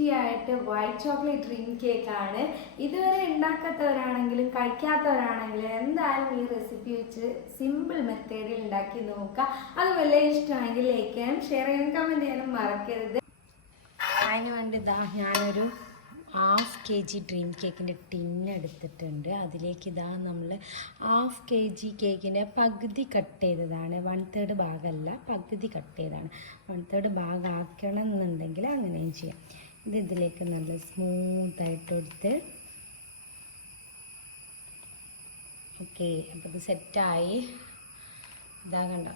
Tasty ആയിട്ട് white chocolate dream cake ആണ്. ഇതുവരെ ഉണ്ടാക്കാത്തവരാണെങ്കിലും കഴിക്കാത്തവരാണെങ്കിലും എന്തായാലും ഈ റെസിപ്പി വെച്ച് സിമ്പിൾ മെത്തേഡിൽ ഉണ്ടാക്കി നോക്കുക. അത് വലിയ ഇഷ്ടമാണെങ്കിൽ ലൈക്ക് ചെയ്യാനും ഷെയർ ചെയ്യാനും കമൻറ്റ് ചെയ്യാനും മറക്കരുത്. അതിന് വേണ്ടി ഞാനൊരു 1/2 kg ഡ്രീം കേക്കിൻ്റെ ടിന്ന് എടുത്തിട്ടുണ്ട്. അതിലേക്ക് നമ്മൾ 1/2 kg കേക്കിൻ്റെ പകുതി കട്ട് ചെയ്തതാണ്. 1/3 ഭാഗമല്ല, പകുതി കട്ട് ചെയ്തതാണ്. 1/3 ഭാഗം ആക്കണം എന്നുണ്ടെങ്കിൽ അങ്ങനെയും ചെയ്യാം. ഇതിലേക്ക് നല്ല സ്മൂത്തായിട്ട് എടുത്ത് ഓക്കെ. അപ്പോൾ ഇത് സെറ്റായി. കണ്ട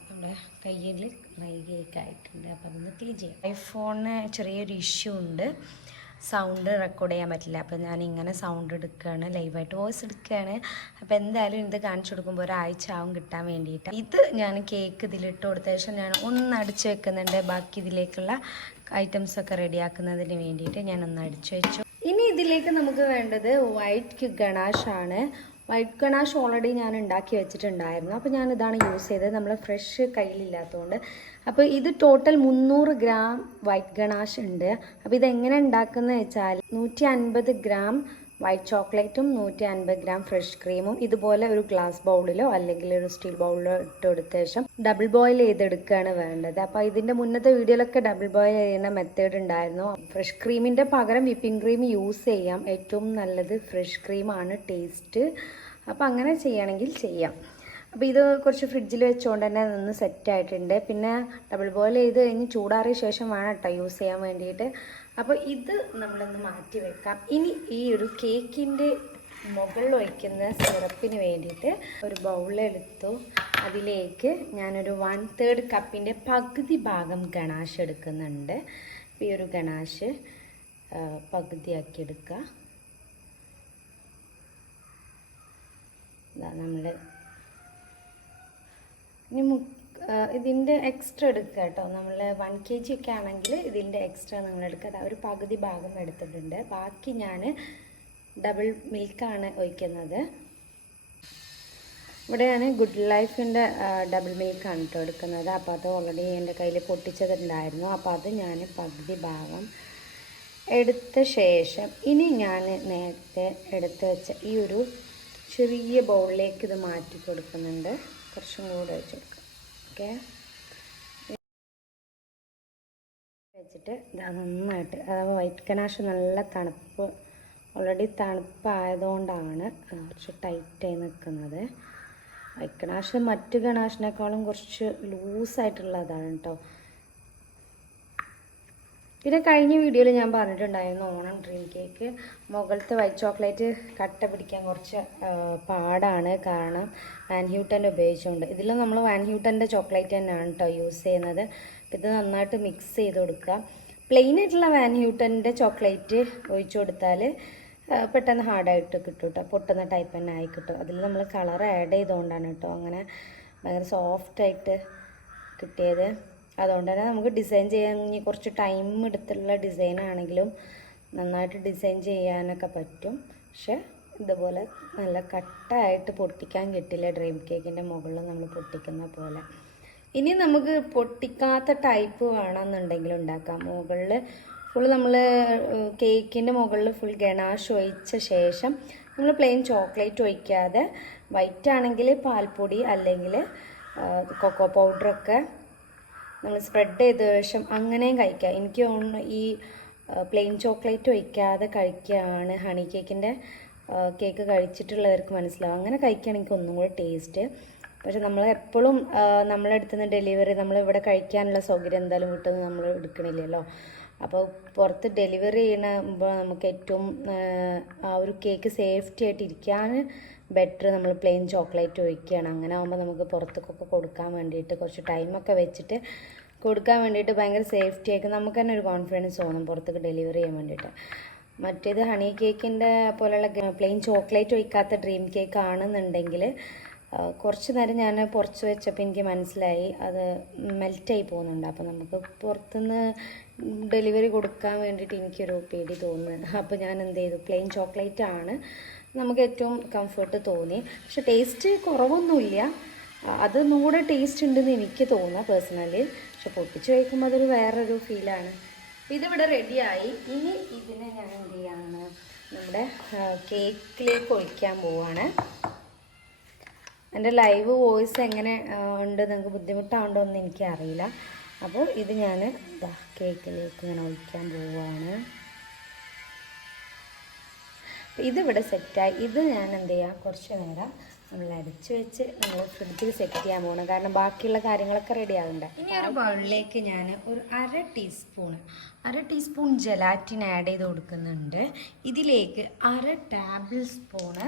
നമ്മുടെ കയ്യിൽ ഡ്രൈ കേക്ക് ആയിട്ടുണ്ട്. അപ്പോൾ അതൊന്ന് ക്ലീൻ ചെയ്യാം. ഐഫോണിന് ചെറിയൊരു ഇഷ്യൂ ഉണ്ട്, സൗണ്ട് റെക്കോർഡ് ചെയ്യാൻ പറ്റില്ല. അപ്പോൾ ഞാനിങ്ങനെ സൗണ്ട് എടുക്കുകയാണ്, ലൈവായിട്ട് വോയിസ് എടുക്കുകയാണ്. അപ്പോൾ എന്തായാലും ഇത് കാണിച്ചു കൊടുക്കുമ്പോൾ ഒരാഴ്ച ആവും കിട്ടാൻ വേണ്ടിയിട്ട്. ഇത് ഞാൻ കേക്ക് ഇതിലിട്ട് കൊടുത്ത ശേഷം ഞാൻ ഒന്ന് അടിച്ച് വെക്കുന്നുണ്ട്. ബാക്കി ഇതിലേക്കുള്ള ഐറ്റംസൊക്കെ റെഡിയാക്കുന്നതിന് വേണ്ടിയിട്ട് ഞാൻ ഒന്ന് അടിച്ചു വെച്ചു. ഇനി ഇതിലേക്ക് നമുക്ക് വേണ്ടത് വൈറ്റ് ഗണാഷാണ്. വൈറ്റ് ഗണാഷ് ഓൾറെഡി ഞാൻ ഉണ്ടാക്കി വെച്ചിട്ടുണ്ടായിരുന്നു. അപ്പോൾ ഞാൻ ഇതാണ് യൂസ് ചെയ്തത്, നമ്മൾ ഫ്രഷ് കയ്യിലില്ലാത്തതുകൊണ്ട്. അപ്പോൾ ഇത് ടോട്ടൽ 300 ഗ്രാം വൈറ്റ് ഗണാഷ് ഉണ്ട്. അപ്പോൾ ഇതെങ്ങനെ ഉണ്ടാക്കുന്നത് വെച്ചാൽ 150 ഗ്രാം വൈറ്റ് ചോക്ലേറ്റും 150 ഗ്രാം ഫ്രഷ് ക്രീമും ഇതുപോലെ ഒരു ഗ്ലാസ് ബൗളിലോ അല്ലെങ്കിൽ ഒരു സ്റ്റീൽ ബൗളിലോ ഇട്ട് കൊടുത്ത ശേഷം ഡബിൾ ബോയിൽ ചെയ്തെടുക്കുകയാണ് വേണ്ടത്. അപ്പോൾ ഇതിൻ്റെ മുന്നത്തെ വീഡിയോയിലൊക്കെ ഡബിൾ ബോയിൽ ചെയ്യുന്ന മെത്തേഡ് ഉണ്ടായിരുന്നു. ഫ്രഷ് ക്രീമിൻ്റെ പകരം വിപ്പിംഗ് ക്രീം യൂസ് ചെയ്യാം. ഏറ്റവും നല്ലത് ഫ്രഷ് ക്രീമാണ് ടേസ്റ്റ്. അപ്പോൾ അങ്ങനെ ചെയ്യണമെങ്കിൽ ചെയ്യാം. അപ്പോൾ ഇത് കുറച്ച് ഫ്രിഡ്ജിൽ വെച്ചുകൊണ്ട് തന്നെ നിന്ന് സെറ്റായിട്ടുണ്ട്. പിന്നെ ഡബിൾ ബോയിൽ ചെയ്ത് കഴിഞ്ഞ് ചൂടാറിയ ശേഷം വേണം കേട്ടോ യൂസ് ചെയ്യാൻ വേണ്ടിയിട്ട്. അപ്പോൾ ഇത് നമ്മളൊന്ന് മാറ്റി വെക്കാം. ഇനി ഈ ഒരു കേക്കിൻ്റെ മുകളിൽ വയ്ക്കുന്ന സിറപ്പിന് വേണ്ടിയിട്ട് ഒരു ബൗളെടുത്തു. അതിലേക്ക് ഞാനൊരു 1/3 കപ്പിൻ്റെ പകുതി ഭാഗം ഗണാഷ് എടുക്കുന്നുണ്ട്. ഈ ഒരു ഗണാഷ് പകുതിയാക്കി എടുക്കുക. നമ്മൾ ഇനി ഇതിൻ്റെ എക്സ്ട്രാ എടുക്കുക കേട്ടോ. നമ്മൾ 1 kg ഒക്കെ ആണെങ്കിൽ ഇതിൻ്റെ എക്സ്ട്രാ നിങ്ങൾ എടുക്കുക. ഒരു പകുതി ഭാഗം എടുത്തിട്ടുണ്ട്. ബാക്കി ഞാൻ ഡബിൾ മിൽക്കാണ് ഒഴിക്കുന്നത്. ഇവിടെ ഞാൻ ഗുഡ് ലൈഫിൻ്റെ ഡബിൾ മിൽക്കാണ് കേട്ടോ എടുക്കുന്നത്. അപ്പോൾ അത് ഓൾറെഡി എൻ്റെ കയ്യിൽ പൊട്ടിച്ചതുണ്ടായിരുന്നു. അപ്പോൾ അത് ഞാൻ പകുതി ഭാഗം എടുത്ത ശേഷം ഇനി ഞാൻ നേരത്തെ എടുത്ത് വെച്ച ഈ ഒരു ചെറിയ ബൗളിലേക്ക് ഇത് മാറ്റി കൊടുക്കുന്നുണ്ട്. കുറച്ചും കൂടെ വെച്ച് കൊടുക്കുക. ഓക്കെ, വെച്ചിട്ട് നന്നായിട്ട്, അതായത് വൈറ്റ് ഗണാഷ് നല്ല തണുപ്പ്, ഓൾറെഡി തണുപ്പായതുകൊണ്ടാണ് കുറച്ച് ടൈറ്റായി നിൽക്കുന്നത്. വൈറ്റ് ഗണാഷ് മറ്റ് ഗണാഷിനേക്കാളും കുറച്ച് ലൂസായിട്ടുള്ളതാണ് കേട്ടോ. പിന്നെ കഴിഞ്ഞ വീഡിയോയിൽ ഞാൻ പറഞ്ഞിട്ടുണ്ടായിരുന്നു ഓണം ഡ്രീം കേക്ക് മുകളിലത്തെ വൈറ്റ് ചോക്ലേറ്റ് കട്ട പിടിക്കാൻ കുറച്ച് പാടാണ്, കാരണം വാൻ ഹ്യൂട്ടൻ്റെ ഉപയോഗിച്ചുകൊണ്ട്. ഇതിൽ നമ്മൾ വാൻ ഹ്യൂട്ടൻ്റെ ചോക്ലേറ്റ് തന്നെയാണ് കേട്ടോ യൂസ് ചെയ്യുന്നത്. ഇത് നന്നായിട്ട് മിക്സ് ചെയ്ത് കൊടുക്കുക. പ്ലെയിൻ ആയിട്ടുള്ള വാൻ ഹ്യൂട്ടൻ്റെ ചോക്ലേറ്റ് ഒഴിച്ചു കൊടുത്താൽ പെട്ടെന്ന് ഹാർഡായിട്ട് കിട്ടും കേട്ടോ, പൊട്ടുന്ന ടൈപ്പ് തന്നെ ആയി കിട്ടും. അതിൽ നമ്മൾ കളർ ആഡ് ചെയ്തുകൊണ്ടാണ് കേട്ടോ അങ്ങനെ ഭയങ്കര സോഫ്റ്റായിട്ട് കിട്ടിയത്. അതുകൊണ്ട് തന്നെ നമുക്ക് ഡിസൈൻ ചെയ്യാൻ ഇനി കുറച്ച് ടൈം എടുത്തുള്ള ഡിസൈൻ ആണെങ്കിലും നന്നായിട്ട് ഡിസൈൻ ചെയ്യാനൊക്കെ പറ്റും. പക്ഷെ ഇതുപോലെ നല്ല കട്ടായിട്ട് പൊട്ടിക്കാൻ കിട്ടില്ല ഡ്രീം കേക്കിൻ്റെ മുകളിൽ നമ്മൾ പൊട്ടിക്കുന്ന പോലെ. ഇനി നമുക്ക് പൊട്ടിക്കാത്ത ടൈപ്പ് വേണമെന്നുണ്ടെങ്കിൽ ഉണ്ടാക്കാം. മുകളിൽ ഫുൾ നമ്മൾ കേക്കിൻ്റെ മുകളിൽ ഫുൾ ഗണാഷ് ഒഴിച്ച ശേഷം നമ്മൾ പ്ലെയിൻ ചോക്ലേറ്റ് ഒഴിക്കാതെ വൈറ്റ് ആണെങ്കിൽ പാൽപ്പൊടി അല്ലെങ്കിൽ കൊക്കോ പൗഡറൊക്കെ നമ്മൾ സ്പ്രെഡ് ചെയ്ത ശേഷം അങ്ങനെയും കഴിക്കാം. എനിക്ക് തോന്നുന്നു ഈ പ്ലെയിൻ ചോക്ലേറ്റ് ഒഴിക്കാതെ കഴിക്കുകയാണ് ഹണി കേക്കിൻ്റെ കേക്ക് കഴിച്ചിട്ടുള്ളവർക്ക് മനസ്സിലാവും. അങ്ങനെ കഴിക്കുകയാണ് എനിക്ക് ഒന്നും കൂടി ടേസ്റ്റ്. പക്ഷെ നമ്മൾ എപ്പോഴും നമ്മളെടുത്തുനിന്ന് ഡെലിവറി നമ്മളിവിടെ കഴിക്കാനുള്ള സൗകര്യം എന്തായാലും വീട്ടിൽ നിന്ന് നമ്മൾ എടുക്കണില്ലല്ലോ. അപ്പോൾ പുറത്ത് ഡെലിവറി ചെയ്യുമ്പോൾ നമുക്ക് ഏറ്റവും ആ ഒരു കേക്ക് സേഫ്റ്റി ആയിട്ട് ഇരിക്കാൻ ബെറ്റർ നമ്മൾ പ്ലെയിൻ ചോക്ലേറ്റ് ഒഴിക്കുകയാണ്. അങ്ങനെ ആകുമ്പോൾ നമുക്ക് പുറത്തേക്കൊക്കെ കൊടുക്കാൻ വേണ്ടിയിട്ട് കുറച്ച് ടൈമൊക്കെ വെച്ചിട്ട് കൊടുക്കാൻ വേണ്ടിയിട്ട് ഭയങ്കര സേഫ്റ്റി ആയിരിക്കും. നമുക്ക് തന്നെ ഒരു കോൺഫിഡൻസ് തോന്നും പുറത്തേക്ക് ഡെലിവറി ചെയ്യാൻ വേണ്ടിയിട്ട്. മറ്റേത് ഹണി കേക്കിൻ്റെ പോലെയുള്ള പ്ലെയിൻ ചോക്ലേറ്റ് ഒഴിക്കാത്ത ഡ്രീം കേക്ക് ആണെന്നുണ്ടെങ്കിൽ കുറച്ച് നേരം ഞാൻ പുറത്ത് വെച്ചപ്പോൾ എനിക്ക് മനസ്സിലായി അത് മെൽറ്റായി പോകുന്നുണ്ട്. അപ്പോൾ നമുക്ക് പുറത്തുനിന്ന് ഡെലിവറി കൊടുക്കാൻ വേണ്ടിയിട്ട് എനിക്കൊരു പേടി തോന്നുന്നു. അപ്പോൾ ഞാൻ എന്ത് ചെയ്തു, പ്ലെയിൻ ചോക്ലേറ്റ് ആണ് നമുക്ക് ഏറ്റവും കംഫർട്ട് തോന്നി. പക്ഷെ ടേസ്റ്റ് കുറവൊന്നുമില്ല, അതൊന്നും കൂടെ ടേസ്റ്റ് ഉണ്ടെന്ന് എനിക്ക് തോന്നുക പേഴ്സണലി. പക്ഷെ പൊട്ടിച്ച് കഴിക്കുമ്പോൾ അതൊരു വേറൊരു ഫീലാണ്. ഇതിവിടെ റെഡിയായി. ഇനി ഇതിനെ ഞാൻ എന്ത് ചെയ്യാണ്, നമ്മുടെ കേക്കിലേക്ക് ഒഴിക്കാൻ പോവാണ്. എൻ്റെ ലൈവ് വോയിസ് എങ്ങനെ ഉണ്ട്, നിങ്ങൾക്ക് ബുദ്ധിമുട്ടാവുണ്ടോ എന്ന് എനിക്കറിയില്ല. അപ്പോൾ ഇത് ഞാൻ കേക്കിലേക്ക് ഇങ്ങനെ ഒഴിക്കാൻ പോവുകയാണ്. ഇതിവിടെ സെറ്റായി. ഇത് ഞാൻ എന്ത് ചെയ്യുക, കുറച്ച് നേരം നമ്മൾ അരച്ച് വെച്ച് നമ്മൾ ഫ്രിഡ്ജിൽ സെറ്റ് ചെയ്യാൻ പോകണം. കാരണം ബാക്കിയുള്ള കാര്യങ്ങളൊക്കെ റെഡി ആകണ്ട. ഇനി ഒരു ബൗളിലേക്ക് ഞാൻ ഒരു അര ടീസ്പൂൺ ജലാറ്റിൻ ആഡ് ചെയ്ത് കൊടുക്കുന്നുണ്ട്. ഇതിലേക്ക് 1/2 ടേബിൾ സ്പൂണ്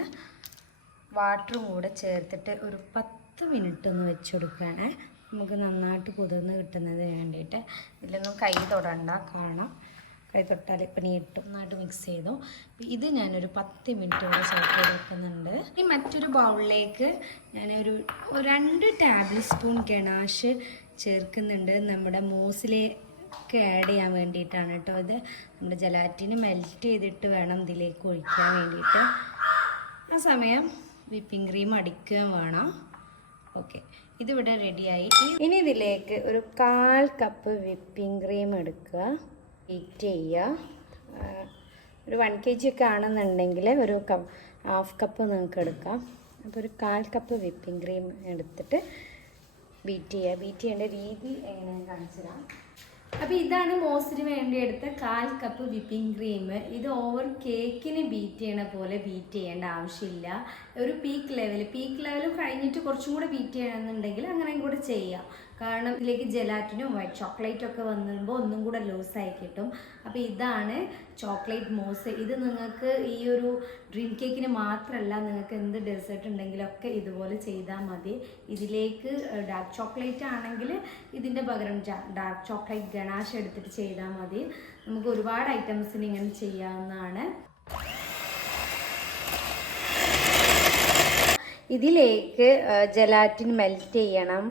വാട്ടറും കൂടെ ചേർത്തിട്ട് ഒരു 10 മിനിറ്റ് ഒന്ന് വെച്ച് കൊടുക്കുകയാണ്. നമുക്ക് നന്നായിട്ട് കുതിർന്ന് കിട്ടുന്നതിന് വേണ്ടിയിട്ട്. ഇതിലൊന്നും കൈ തൊടണ്ട, കാരണം കൈ തൊട്ടാൽ പണി കിട്ടും. നന്നായിട്ട് മിക്സ് ചെയ്തു. ഇത് ഞാനൊരു 10 മിനിറ്റ് കൂടെ സോക്ക് ചെയ്ത് വെക്കുന്നുണ്ട്. ഇനി മറ്റൊരു ബൗളിലേക്ക് ഞാനൊരു 2 ടേബിൾ സ്പൂൺ ഗണാഷ് ചേർക്കുന്നുണ്ട്. നമ്മുടെ മൂസിലേക്ക് ആഡ് ചെയ്യാൻ വേണ്ടിയിട്ടാണ് കേട്ടോ. ഇത് നമ്മുടെ ജലാറ്റിന് മെൽറ്റ് ചെയ്തിട്ട് വേണം ഇതിലേക്ക് ഒഴിക്കാൻ വേണ്ടിയിട്ട്. ആ സമയം വിപ്പിംഗ് ക്രീം അടിക്കുകയും വേണം. ഓക്കെ, ഇതിവിടെ റെഡിയായി. ഇനി ഇതിലേക്ക് ഒരു 1/4 കപ്പ് വിപ്പിംഗ് ക്രീം എടുക്കുക, ഹീറ്റ് ചെയ്യുക. ഒരു 1 kg ഒക്കെ ആണെന്നുണ്ടെങ്കിൽ ഒരു 1/2 കപ്പ് നിങ്ങൾക്ക് എടുക്കാം. അപ്പോൾ ഒരു 1/4 കപ്പ് വിപ്പിംഗ് ക്രീം എടുത്തിട്ട് ബീറ്റ് ചെയ്യുക. ബീറ്റ് ചെയ്യേണ്ട രീതി എങ്ങനെയാണെന്ന് കാണിച്ചു തരാം. അപ്പോൾ ഇതാണ് മോസിന് വേണ്ടി എടുത്ത 1/4 കപ്പ് വിപ്പിംഗ് ക്രീം. ഇത് ഓവർ കേക്കിന് ബീറ്റ് ചെയ്യണ പോലെ ബീറ്റ് ചെയ്യേണ്ട ആവശ്യമില്ല. ഒരു പീക്ക് ലെവലും കഴിഞ്ഞിട്ട് കുറച്ചും കൂടെ ബീറ്റ് ചെയ്യണമെന്നുണ്ടെങ്കിൽ അങ്ങനെയും കൂടെ ചെയ്യാം. കാരണം ഇതിലേക്ക് ജലാറ്റിനും വൈറ്റ് ചോക്ലേറ്റും ഒക്കെ വന്നുമ്പോൾ ഒന്നും കൂടെ ലൂസായി കിട്ടും. അപ്പോൾ ഇതാണ് ചോക്ലേറ്റ് മോസ്. ഇത് നിങ്ങൾക്ക് ഈ ഒരു ഡ്രീം കേക്കിന് മാത്രമല്ല, നിങ്ങൾക്ക് എന്ത് ഡെസേർട്ട് ഉണ്ടെങ്കിലൊക്കെ ഇതുപോലെ ചെയ്താൽ മതി. ഇതിലേക്ക് ഡാർക്ക് ചോക്ലേറ്റ് ആണെങ്കിൽ ഇതിൻ്റെ പകരം ഡാർക്ക് ചോക്ലേറ്റ് ഗണാഷ് എടുത്തിട്ട് ചെയ്താൽ മതി. നമുക്ക് ഒരുപാട് ഐറ്റംസിന് ഇങ്ങനെ ചെയ്യാവുന്നതാണ്. ഇതിലേക്ക് ജലാറ്റിൻ മെൽറ്റ് ചെയ്യണം.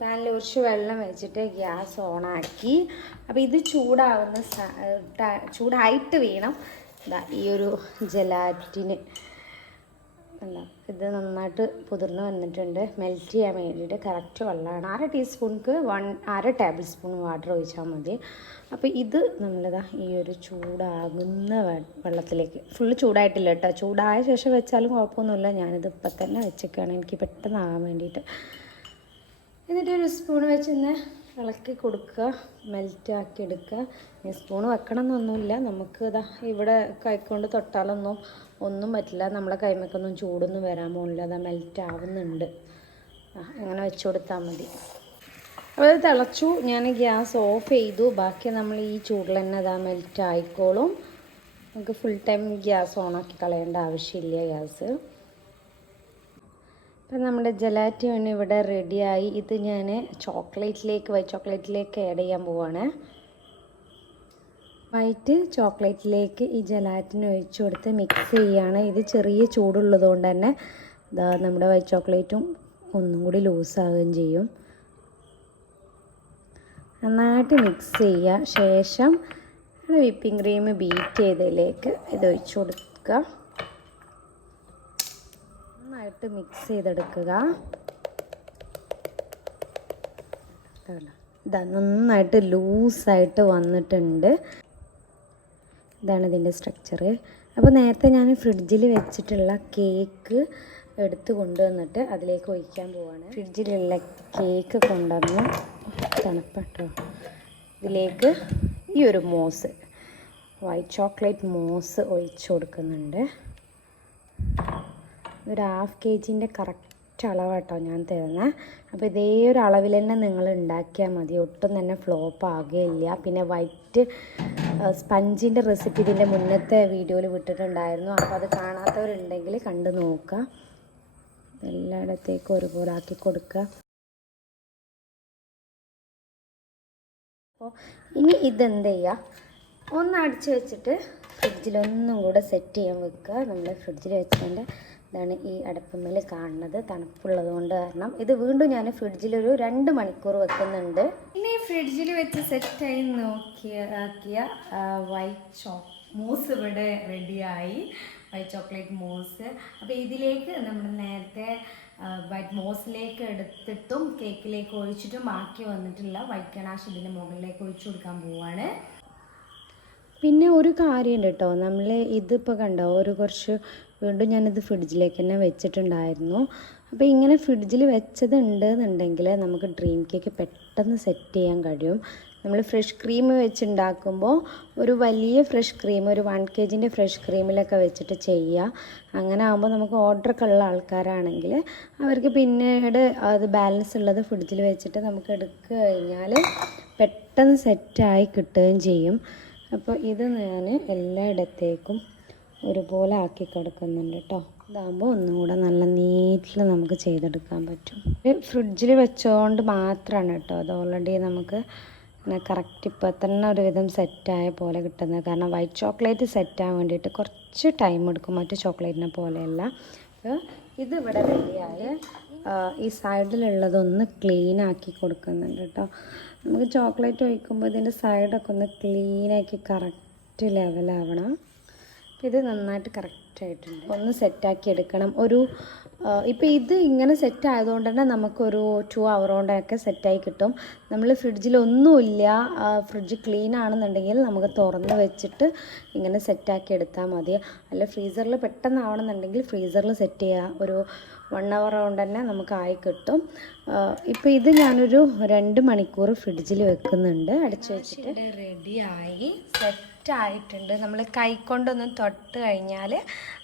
പാനിൽ കുറച്ച് വെള്ളം വെച്ചിട്ട് ഗ്യാസ് ഓണാക്കി. അപ്പോൾ ഇത് ചൂടായിട്ട് വേണം ഈ ഒരു ജലാറ്റിന്. ഇത് നന്നായിട്ട് കുതിർന്ന് വന്നിട്ടുണ്ട്. മെൽറ്റ് ചെയ്യാൻ വേണ്ടിയിട്ട് കറക്റ്റ് വെള്ളമാണ്. 1/2 ടീസ്പൂണിക്ക് 1/2 ടേബിൾ സ്പൂൺ വാട്ടർ ഒഴിച്ചാൽ മതി. അപ്പോൾ ഇത് നമ്മളിതാ ഈ ഒരു ചൂടാകുന്ന വെള്ളത്തിലേക്ക്, ഫുള്ള് ചൂടായിട്ടില്ല കേട്ടോ, ചൂടായ ശേഷം വെച്ചാലും കുഴപ്പമൊന്നുമില്ല. ഞാനിത് ഇപ്പം തന്നെ വെച്ചേക്കാണ്, എനിക്ക് പെട്ടെന്നാകാൻ വേണ്ടിയിട്ട്. എന്നിട്ട് ഒരു സ്പൂൺ വെച്ച് ഒന്ന് ഇളക്കി കൊടുക്കുക, മെൽറ്റാക്കി എടുക്കുക. സ്പൂൺ വെക്കണം എന്നൊന്നുമില്ല, നമുക്ക് ഇതാ ഇവിടെ കൈക്കൊണ്ട് ഒന്നും പറ്റില്ല. നമ്മളെ കൈമക്കൊന്നും ചൂടൊന്നും വരാൻ പോകുന്നില്ല. അതാ മെൽറ്റ് ആവുന്നുണ്ട്. അങ്ങനെ വെച്ച് കൊടുത്താൽ മതി. അപ്പോൾ അത് തിളച്ചു, ഞാൻ ഗ്യാസ് ഓഫ് ചെയ്തു. ബാക്കി നമ്മൾ ഈ ചൂടിൽ തന്നെ അതാ മെൽറ്റ് ആയിക്കോളും. നമുക്ക് ഫുൾ ടൈം ഗ്യാസ് ഓണാക്കി കളയേണ്ട ആവശ്യമില്ല ഗ്യാസ്. അപ്പം നമ്മുടെ ജലാറ്റിൻ ഇവിടെ റെഡിയായി. ഇത് ഞാൻ വൈറ്റ് ചോക്ലേറ്റിലേക്ക് ആഡ് ചെയ്യാൻ പോവാണ്. വൈറ്റ് ചോക്ലേറ്റിലേക്ക് ഈ ജലാറ്റിൻ ഒഴിച്ചു കൊടുത്ത് മിക്സ് ചെയ്യുകയാണ്. ഇത് ചെറിയ ചൂടുള്ളത് കൊണ്ട് തന്നെ നമ്മുടെ വൈറ്റ് ചോക്ലേറ്റും ഒന്നും കൂടി ലൂസാവുകയും ചെയ്യും. നന്നായിട്ട് മിക്സ് ചെയ്യുക. ശേഷം വിപ്പിംഗ് ക്രീം ബീറ്റ് ചെയ്തതിലേക്ക് ഇത് ഒഴിച്ചു കൊടുക്കുക. നന്നായിട്ട് മിക്സ് ചെയ്തെടുക്കുക. ഇതാ നന്നായിട്ട് ലൂസായിട്ട് വന്നിട്ടുണ്ട്. ഇതാണ് ഇതിൻ്റെ സ്ട്രക്ചർ. അപ്പോൾ നേരത്തെ ഞാൻ ഫ്രിഡ്ജിൽ വെച്ചിട്ടുള്ള കേക്ക് എടുത്ത് കൊണ്ടുവന്നിട്ട് അതിലേക്ക് ഒഴിക്കാൻ പോവാണ്. ഫ്രിഡ്ജിലുള്ള കേക്ക് കൊണ്ടുവന്ന് തണുപ്പട്ടോ ഇതിലേക്ക് ഈ ഒരു മോസ്, വൈറ്റ് ചോക്ലേറ്റ് മോസ് ഒഴിച്ചു കൊടുക്കുന്നുണ്ട്. ഒരു 1/2 kg കറക്റ്റ് അളവാട്ടോ ഞാൻ തരുന്നത്. അപ്പോൾ ഇതേ ഒരു അളവിൽ തന്നെ നിങ്ങൾ ഉണ്ടാക്കിയാൽ മതി, ഒട്ടും തന്നെ ഫ്ലോപ്പ് ആകുകയില്ല. പിന്നെ വൈറ്റ് സ്പഞ്ചിൻ്റെ റെസിപ്പി ഇതിൻ്റെ മുന്നത്തെ വീഡിയോയിൽ വിട്ടിട്ടുണ്ടായിരുന്നു. അപ്പോൾ അത് കാണാത്തവരുണ്ടെങ്കിൽ കണ്ടു നോക്കുക. എല്ലായിടത്തേക്കും ഒരുപോലെ ആക്കി കൊടുക്കുക. അപ്പോൾ ഇനി ഇതെന്ത് ചെയ്യുക, ഒന്ന് അടിച്ച് വെച്ചിട്ട് ഫ്രിഡ്ജിലൊന്നും കൂടെ സെറ്റ് ചെയ്യാൻ വെക്കുക. നമ്മൾ ഫ്രിഡ്ജിൽ വെച്ചതിൻ്റെ ഇതാണ് ഈ അടപ്പമ്മൽ കാണുന്നത്, തണുപ്പുള്ളത് കൊണ്ട് കാരണം. ഇത് വീണ്ടും ഞാൻ ഫ്രിഡ്ജിലൊരു 2 മണിക്കൂർ വെക്കുന്നുണ്ട്. ഇനി ഫ്രിഡ്ജിൽ വെച്ച് സെറ്റായി ആക്കിയ വൈറ്റ് മൂസ് ഇവിടെ റെഡിയായി, വൈറ്റ് ചോക്ലേറ്റ് മൂസ്. അപ്പോൾ ഇതിലേക്ക് നമ്മൾ നേരത്തെ വൈറ്റ് മോസിലേക്ക് എടുത്തിട്ടും കേക്കിലേക്ക് ഒഴിച്ചിട്ടും ബാക്കി വന്നിട്ടുള്ള വൈറ്റ് ഗണാഷ് ഇതിൻ്റെ മുകളിലേക്ക് ഒഴിച്ചു കൊടുക്കാൻ പോവാണ്. പിന്നെ ഒരു കാര്യമുണ്ട് കേട്ടോ, നമ്മൾ ഇതിപ്പോൾ കണ്ടോ കുറച്ച് വീണ്ടും ഞാനിത് ഫ്രിഡ്ജിലേക്ക് തന്നെ വെച്ചിട്ടുണ്ടായിരുന്നു. അപ്പോൾ ഇങ്ങനെ ഫ്രിഡ്ജിൽ വെച്ചതുണ്ട് എന്നുണ്ടെങ്കിൽ നമുക്ക് ഡ്രീം കേക്ക് പെട്ടെന്ന് സെറ്റ് ചെയ്യാൻ കഴിയും. നമ്മൾ ഫ്രഷ് ക്രീം വെച്ചുണ്ടാക്കുമ്പോൾ ഒരു വലിയ ഫ്രഷ് ക്രീം, ഒരു 1 kg ഫ്രഷ് ക്രീമിലൊക്കെ വെച്ചിട്ട് ചെയ്യുക. അങ്ങനെ ആകുമ്പോൾ നമുക്ക് ഓർഡറൊക്കെ ഉള്ള ആൾക്കാരാണെങ്കിൽ അവർക്ക് പിന്നീട് അത് ബാലൻസ് ഉള്ളത് ഫ്രിഡ്ജിൽ വെച്ചിട്ട് നമുക്ക് എടുക്കുക കഴിഞ്ഞാൽ പെട്ടെന്ന് സെറ്റായി കിട്ടുകയും ചെയ്യും. അപ്പോൾ ഇത് ഞാൻ എല്ലായിടത്തേക്കും ഒരുപോലെ ആക്കി കൊടുക്കുന്നുണ്ട് കേട്ടോ. ഇതാകുമ്പോൾ ഒന്നും കൂടെ നല്ല നീറ്റിൽ നമുക്ക് ചെയ്തെടുക്കാൻ പറ്റും. ഫ്രിഡ്ജിൽ വെച്ചുകൊണ്ട് മാത്രമാണ് കേട്ടോ അത് ഓൾറെഡി നമുക്ക് കറക്റ്റ് ഇപ്പോൾ തന്നെ ഒരുവിധം സെറ്റായ പോലെ കിട്ടുന്നത്. കാരണം വൈറ്റ് ചോക്ലേറ്റ് സെറ്റാകാൻ വേണ്ടിയിട്ട് കുറച്ച് ടൈം എടുക്കും, മറ്റു ചോക്ലേറ്റിനെ പോലെയല്ല. ഇത് ഇവിടെ റെഡിയായി. ഈ സൈഡിലുള്ളതൊന്ന് ക്ലീൻ ആക്കി കൊടുക്കുന്നുണ്ട് കേട്ടോ. നമുക്ക് ചോക്ലേറ്റ് ഒഴിക്കുമ്പോൾ ഇതിൻ്റെ സൈഡൊക്കെ ഒന്ന് ക്ലീനാക്കി കറക്റ്റ് ലെവലാവണം. ഇത് നന്നായിട്ട് കറക്റ്റായിട്ടുണ്ട്. ഒന്ന് സെറ്റാക്കി എടുക്കണം. ഇപ്പോൾ ഇത് ഇങ്ങനെ സെറ്റ് ആയതുകൊണ്ട് തന്നെ നമുക്കൊരു 2 hour കൊണ്ടൊക്കെ സെറ്റായി കിട്ടും. നമ്മൾ ഫ്രിഡ്ജിലൊന്നുമില്ല, ഫ്രിഡ്ജ് ക്ലീൻ ആണെന്നുണ്ടെങ്കിൽ നമുക്ക് തുറന്ന് വെച്ചിട്ട് ഇങ്ങനെ സെറ്റാക്കി എടുത്താൽ മതി. അല്ല ഫ്രീസറിൽ പെട്ടെന്നാവണമെന്നുണ്ടെങ്കിൽ ഫ്രീസറിൽ സെറ്റ് ചെയ്യുക. ഒരു 1 hour കൊണ്ട് തന്നെ നമുക്ക് ആയി കിട്ടും. ഇപ്പോൾ ഇത് ഞാനൊരു 2 മണിക്കൂർ ഫ്രിഡ്ജിൽ വെക്കുന്നുണ്ട്, അടച്ചു വെച്ചിട്ട്. റെഡിയായി സെറ്റായിട്ടുണ്ട്. നമ്മൾ കൈ കൊണ്ടൊന്ന് തൊട്ട് കഴിഞ്ഞാൽ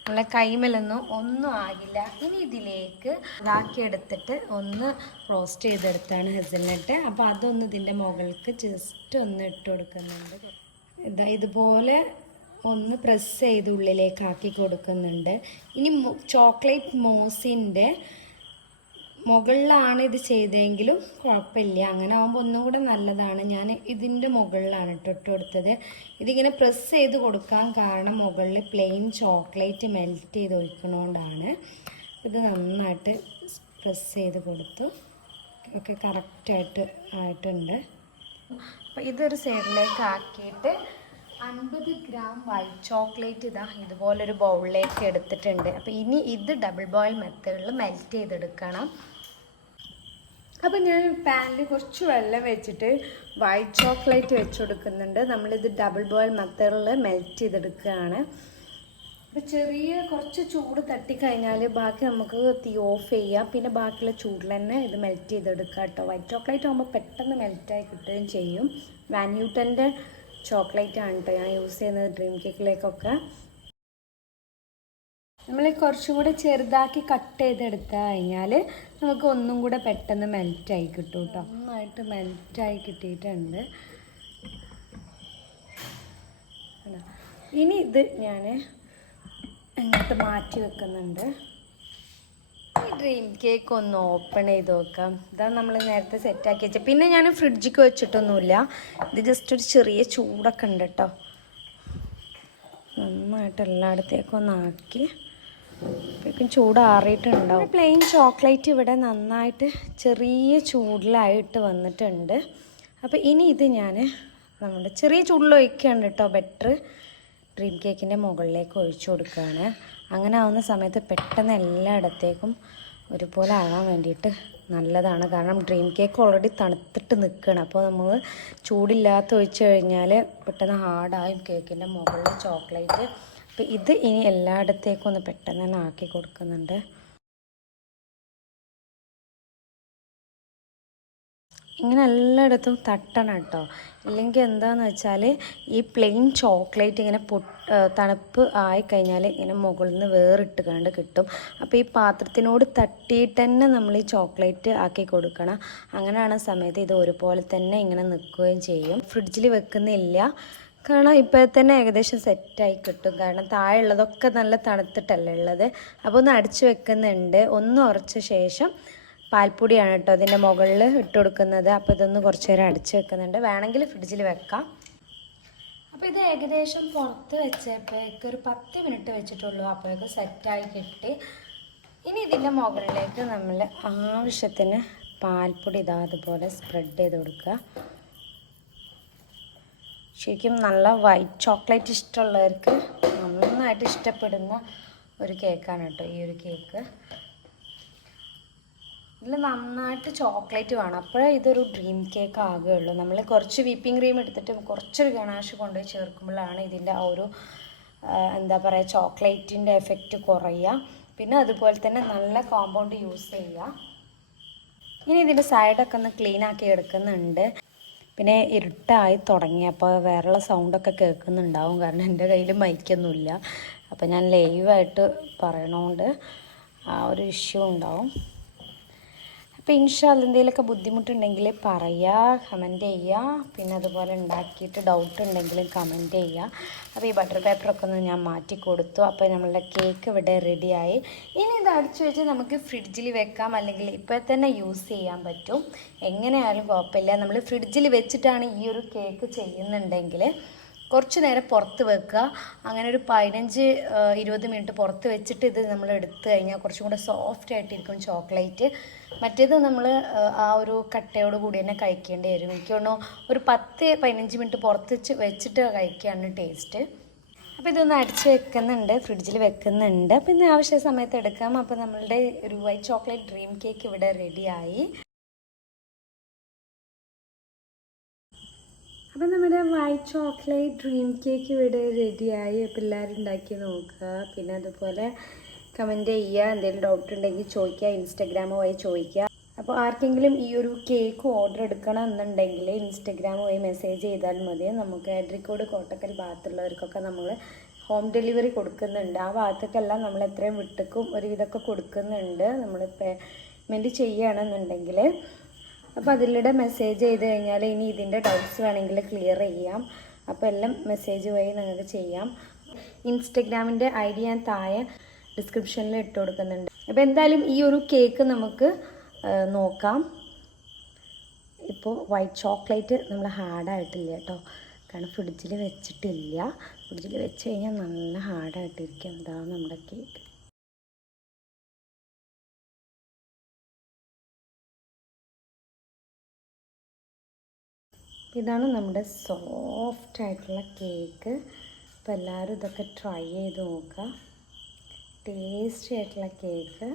നമ്മളെ കൈമേലൊന്നും ഒന്നും ആകില്ല. ഇനി ഇതിലേക്ക് ഇതാക്കിയെടുത്തിട്ട് ഒന്ന് റോസ്റ്റ് ചെയ്തെടുത്താണ് ഹെസൽനട്ട്. അപ്പോൾ അതൊന്ന് ഇതിൻ്റെ മുകൾക്ക് ജസ്റ്റ് ഒന്ന് ഇട്ട് കൊടുക്കുന്നുണ്ട്. ഇതുപോലെ ഒന്ന് പ്രസ് ചെയ്ത് ഉള്ളിലേക്ക് ആക്കി കൊടുക്കുന്നുണ്ട്. ഇനി ചോക്ലേറ്റ് മോസിൻ്റെ മുകളിലാണ് ഇത് ചെയ്തതെങ്കിലും കുഴപ്പമില്ല, അങ്ങനെ ആകുമ്പോൾ ഒന്നും കൂടെ നല്ലതാണ്. ഞാൻ ഇതിൻ്റെ മുകളിലാണ് ഇട്ട് കൊടുത്തത്. ഇതിങ്ങനെ പ്രസ് ചെയ്ത് കൊടുക്കാൻ കാരണം മുകളിൽ പ്ലെയിൻ ചോക്ലേറ്റ് മെൽറ്റ് ചെയ്ത് ഒഴിക്കണോണ്ടാണ്. ഇത് നന്നായിട്ട് പ്രസ് ചെയ്ത് കൊടുത്തു. ഒക്കെ കറക്റ്റായിട്ട് ആയിട്ടുണ്ട്. അപ്പോൾ ഇതൊരു സൈഡിലേക്ക് ആക്കിയിട്ട് 50 gram വൈറ്റ് ചോക്ലേറ്റ് ഇതുപോലൊരു ബൗളിലേക്ക് എടുത്തിട്ടുണ്ട്. അപ്പോൾ ഇനി ഇത് ഡബിൾ ബോയിൽ മെത്തേഡിൽ മെൽറ്റ് ചെയ്തെടുക്കണം. അപ്പോൾ ഞാൻ പാനിൽ കുറച്ച് വെള്ളം വെച്ചിട്ട് വൈറ്റ് ചോക്ലേറ്റ് വെച്ച് കൊടുക്കുന്നുണ്ട്. നമ്മളിത് ഡബിൾ ബോയിൽ മെത്തേഡിൽ മെൽറ്റ് ചെയ്തെടുക്കുകയാണ്. അപ്പോൾ കുറച്ച് ചൂട് തട്ടിക്കഴിഞ്ഞാൽ ബാക്കി നമുക്ക് തീ ഓഫ് ചെയ്യാം. പിന്നെ ബാക്കിയുള്ള ചൂടിൽ തന്നെ ഇത് മെൽറ്റ് ചെയ്തെടുക്കുക കേട്ടോ. വൈറ്റ് ചോക്ലേറ്റ് ആകുമ്പോൾ പെട്ടെന്ന് മെൽറ്റായി കിട്ടുകയും ചെയ്യും. വാൻ ന്യൂട്ടൻ്റെ ചോക്ലേറ്റ് ആണ് കേട്ടോ ഞാൻ യൂസ് ചെയ്യുന്നത് ഡ്രീം കേക്കിലേക്കൊക്കെ. നമ്മൾ കുറച്ചും കൂടെ ചെറുതാക്കി കട്ട് ചെയ്തെടുത്ത് കഴിഞ്ഞാൽ നമുക്ക് ഒന്നും കൂടെ പെട്ടെന്ന് മെൽറ്റായി കിട്ടും കേട്ടോ. നന്നായിട്ട് മെൽറ്റായി കിട്ടിയിട്ടുണ്ട്. ഇനി ഇത് ഞാൻ അങ്ങോട്ട് മാറ്റി വെക്കുന്നുണ്ട്. ഈ ഡ്രീം കേക്ക് ഒന്ന് ഓപ്പൺ ചെയ്ത് നോക്കാം. ഇതാണ് നമ്മൾ നേരത്തെ സെറ്റാക്കി വെച്ചത്. പിന്നെ ഞാൻ ഫ്രിഡ്ജിക്ക് വെച്ചിട്ടൊന്നുമില്ല, ഇത് ജസ്റ്റ് ഒരു ചെറിയ ചൂടൊക്കെ ഉണ്ട് കേട്ടോ. നന്നായിട്ട് എല്ലായിടത്തേക്കും ഒന്നാക്കി അപ്പോഴേക്കും ചൂടാറിയിട്ടുണ്ടാവും. പ്ലെയിൻ ചോക്ലേറ്റ് ഇവിടെ നന്നായിട്ട് ചെറിയ ചൂടിലായിട്ട് വന്നിട്ടുണ്ട്. അപ്പോൾ ഇനി ഇത് ഞാൻ നമ്മുടെ ചെറിയ ചൂടിൽ ഒഴിക്കുകയാണ് കേട്ടോ ബെറ്റർ. ഡ്രീം കേക്കിൻ്റെ മുകളിലേക്ക് ഒഴിച്ചു കൊടുക്കുകയാണ്. അങ്ങനെ ആവുന്ന സമയത്ത് പെട്ടെന്ന് എല്ലായിടത്തേക്കും ഒരുപോലെ ആകാൻ വേണ്ടിയിട്ട് നല്ലതാണ്. കാരണം ഡ്രീം കേക്ക് ഓൾറെഡി തണുത്തിട്ട് നിൽക്കുകയാണ്. അപ്പോൾ നമ്മൾ ചൂടില്ലാത്ത ഒഴിച്ച് കഴിഞ്ഞാൽ പെട്ടെന്ന് ഹാർഡായും കേക്കിൻ്റെ മുകളിൽ ചോക്ലേറ്റ്. അപ്പോൾ ഇത് ഇനി എല്ലായിടത്തേക്കും ഒന്ന് പെട്ടെന്ന് തന്നെ ആക്കി കൊടുക്കുന്നുണ്ട്. ഇങ്ങനെ എല്ലായിടത്തും തട്ടണം കേട്ടോ. ഇല്ലെങ്കിൽ എന്താണെന്ന് വെച്ചാൽ ഈ പ്ലെയിൻ ചോക്ലേറ്റ് ഇങ്ങനെ തണുപ്പ് ആയിക്കഴിഞ്ഞാൽ ഇങ്ങനെ മുകളിൽ നിന്ന് വേറിട്ട് കണ്ട് കിട്ടും. അപ്പോൾ ഈ പാത്രത്തിനോട് തട്ടിയിട്ട് തന്നെ നമ്മൾ ഈ ചോക്ലേറ്റ് ആക്കി കൊടുക്കണം. അങ്ങനെയാണ് സമയത്ത് ഇത് ഒരുപോലെ തന്നെ ഇങ്ങനെ നിൽക്കുകയും ചെയ്യും. ഫ്രിഡ്ജിൽ വെക്കുന്നില്ല, കാരണം ഇപ്പോൾ തന്നെ ഏകദേശം സെറ്റായി കിട്ടും. കാരണം താഴെ ഉള്ളതൊക്കെ നല്ല തണുത്തിട്ടല്ലേ ഉള്ളത്. അപ്പോൾ ഒന്ന് അടിച്ചു വെക്കുന്നുണ്ട്. ഒന്ന് ഉറച്ച ശേഷം പാൽപ്പൊടിയാണ് കേട്ടോ അതിൻ്റെ മുകളിൽ ഇട്ട് കൊടുക്കുന്നത്. അപ്പോൾ ഇതൊന്ന് കുറച്ച് നേരം അടിച്ച് വെക്കുന്നുണ്ട്. വേണമെങ്കിൽ ഫ്രിഡ്ജിൽ വെക്കാം. അപ്പോൾ ഇത് ഏകദേശം പുറത്ത് വെച്ചപ്പോഴേക്ക് ഒരു 10 മിനിറ്റ് വെച്ചിട്ടുള്ളൂ. അപ്പോഴേക്ക് സെറ്റായി കിട്ടി. ഇനി ഇതിൻ്റെ മുകളിലേക്ക് നമ്മൾ ആവശ്യത്തിന് പാൽപ്പൊടി അതുപോലെ സ്പ്രെഡ് ചെയ്ത് കൊടുക്കുക. ശരിക്കും നല്ല വൈറ്റ് ചോക്ലേറ്റ് ഇഷ്ടമുള്ളവർക്ക് നന്നായിട്ട് ഇഷ്ടപ്പെടുന്ന ഒരു കേക്കാണ് കേട്ടോ ഈ ഒരു കേക്ക്. ഇതിൽ നന്നായിട്ട് ചോക്ലേറ്റ് വേണം, അപ്പോഴേ ഇതൊരു ഡ്രീം കേക്ക് ആകുകയുള്ളൂ. നമ്മൾ കുറച്ച് വിപ്പിംഗ് ക്രീം എടുത്തിട്ട് കുറച്ചൊരു ഗണാഷ് കൊണ്ടുപോയി ചേർക്കുമ്പോഴാണ് ഇതിൻ്റെ ആ ഒരു എന്താ പറയുക ചോക്ലേറ്റിൻ്റെ എഫക്റ്റ് കുറയുക. പിന്നെ അതുപോലെ തന്നെ നല്ല കോമ്പൗണ്ട് യൂസ് ചെയ്യുക. ഇനി ഇതിൻ്റെ സൈഡൊക്കെ ഒന്ന് ക്ലീൻ ആക്കി എടുക്കുന്നുണ്ട്. പിന്നെ ഇരുട്ടായി തുടങ്ങിയപ്പോൾ വേറെയുള്ള സൗണ്ടൊക്കെ കേൾക്കുന്നുണ്ടാവും, കാരണം എൻ്റെ കയ്യിൽ മൈക്കൊന്നുമില്ല. അപ്പോൾ ഞാൻ ലൈവായിട്ട് പറയണോണ്ട് ആ ഒരു ഇഷ്യൂ ഉണ്ടാവും. അപ്പോൾ ഇൻഷാല്ല എന്തെങ്കിലുമൊക്കെ ബുദ്ധിമുട്ടുണ്ടെങ്കിൽ പറയുക, കമൻറ്റ് ചെയ്യുക. പിന്നെ അതുപോലെ ഉണ്ടാക്കിയിട്ട് ഡൗട്ട് ഉണ്ടെങ്കിലും കമൻറ്റ് ചെയ്യുക. അപ്പോൾ ഈ ബട്ടർ പേപ്പറൊക്കെ ഒന്ന് ഞാൻ മാറ്റി കൊടുത്തു. അപ്പോൾ നമ്മളുടെ കേക്ക് ഇവിടെ റെഡിയായി. ഇനി ഇത് അടിച്ചു വെച്ച് നമുക്ക് ഫ്രിഡ്ജിൽ വെക്കാം, അല്ലെങ്കിൽ ഇപ്പോൾ തന്നെ യൂസ് ചെയ്യാൻ പറ്റും. എങ്ങനെയായാലും കുഴപ്പമില്ല. നമ്മൾ ഫ്രിഡ്ജിൽ വെച്ചിട്ടാണ് ഈ ഒരു കേക്ക് ചെയ്യുന്നുണ്ടെങ്കിൽ കുറച്ച് നേരം പുറത്ത് വെക്കുക. അങ്ങനെ ഒരു 15-20 മിനിറ്റ് പുറത്ത് വെച്ചിട്ട് ഇത് നമ്മൾ എടുത്തു കഴിഞ്ഞാൽ കുറച്ചും കൂടെ സോഫ്റ്റ് ആയിട്ടിരിക്കും ചോക്ലേറ്റ്. മറ്റേത് നമ്മൾ ആ ഒരു കട്ടയോട് കൂടി തന്നെ കഴിക്കേണ്ടി വരും. എനിക്ക് തോന്നുന്നു ഒരു 10-15 മിനിറ്റ് പുറത്ത് വെച്ചിട്ട് കഴിക്കുകയാണ് ടേസ്റ്റ്. അപ്പോൾ ഇതൊന്ന് അടിച്ച് വെക്കുന്നുണ്ട്, ഫ്രിഡ്ജിൽ വെക്കുന്നുണ്ട്. പിന്നെ ആവശ്യ സമയത്ത് എടുക്കാം. അപ്പോൾ നമ്മളുടെ ഒരു വൈറ്റ് ചോക്ലേറ്റ് ഡ്രീം കേക്ക് ഇവിടെ റെഡിയായി. അപ്പം നമ്മുടെ വൈറ്റ് ചോക്ലേറ്റ് ഡ്രീം കേക്ക് ഇവിടെ റെഡിയായി. അപ്പോൾ എല്ലാവരും ഉണ്ടാക്കി നോക്കുക. പിന്നെ അതുപോലെ കമൻറ്റ് ചെയ്യുക, എന്തെങ്കിലും ഡൗട്ട് ഉണ്ടെങ്കിൽ ചോദിക്കുക, ഇൻസ്റ്റഗ്രാം വഴി ചോദിക്കുക. അപ്പോൾ ആർക്കെങ്കിലും ഈ ഒരു കേക്ക് ഓർഡർ എടുക്കണം എന്നുണ്ടെങ്കിൽ ഇൻസ്റ്റഗ്രാം വഴി മെസ്സേജ് ചെയ്താൽ മതി. നമുക്ക് എഡ്രിക്കോട് കോട്ടക്കൽ ഭാഗത്തുള്ളവർക്കൊക്കെ നമ്മൾ ഹോം ഡെലിവറി കൊടുക്കുന്നുണ്ട്. ആ ഭാഗത്തേക്കെല്ലാം നമ്മൾ എത്രയും വിട്ടേക്കും ഒരുവിധമൊക്കെ കൊടുക്കുന്നുണ്ട്, നമ്മൾ പേയ്മെൻറ്റ് ചെയ്യുകയാണെന്നുണ്ടെങ്കിൽ. അപ്പോൾ അതിലൂടെ മെസ്സേജ് ചെയ്ത് കഴിഞ്ഞാൽ ഇനി ഇതിൻ്റെ ഡൗട്ട്സ് വേണമെങ്കിൽ ക്ലിയർ ചെയ്യാം. അപ്പോൾ എല്ലാം മെസ്സേജ് വഴി നിങ്ങൾക്ക് ചെയ്യാം. ഇൻസ്റ്റഗ്രാമിൻ്റെ ID ഞാൻ താഴെ ഡിസ്ക്രിപ്ഷനിൽ ഇട്ട് കൊടുക്കുന്നുണ്ട്. അപ്പോൾ എന്തായാലും ഈ ഒരു കേക്ക് നമുക്ക് നോക്കാം. ഇപ്പോൾ വൈറ്റ് ചോക്ലേറ്റ് നമ്മൾ ഹാർഡായിട്ടില്ല കേട്ടോ, കാരണം ഫ്രിഡ്ജിൽ വെച്ചിട്ടില്ല. ഫ്രിഡ്ജിൽ വെച്ച് കഴിഞ്ഞാൽ നല്ല ഹാർഡായിട്ടിരിക്കും. ഇതാണ് നമ്മുടെ കേക്ക്. ഇതാണ് നമ്മുടെ സോഫ്റ്റ് ആയിട്ടുള്ള കേക്ക്. അപ്പോൾ എല്ലാവരും ഇതൊക്കെ ട്രൈ ചെയ്ത് നോക്കുക. ടേസ്റ്റി ആയിട്ടുള്ള കേക്ക്.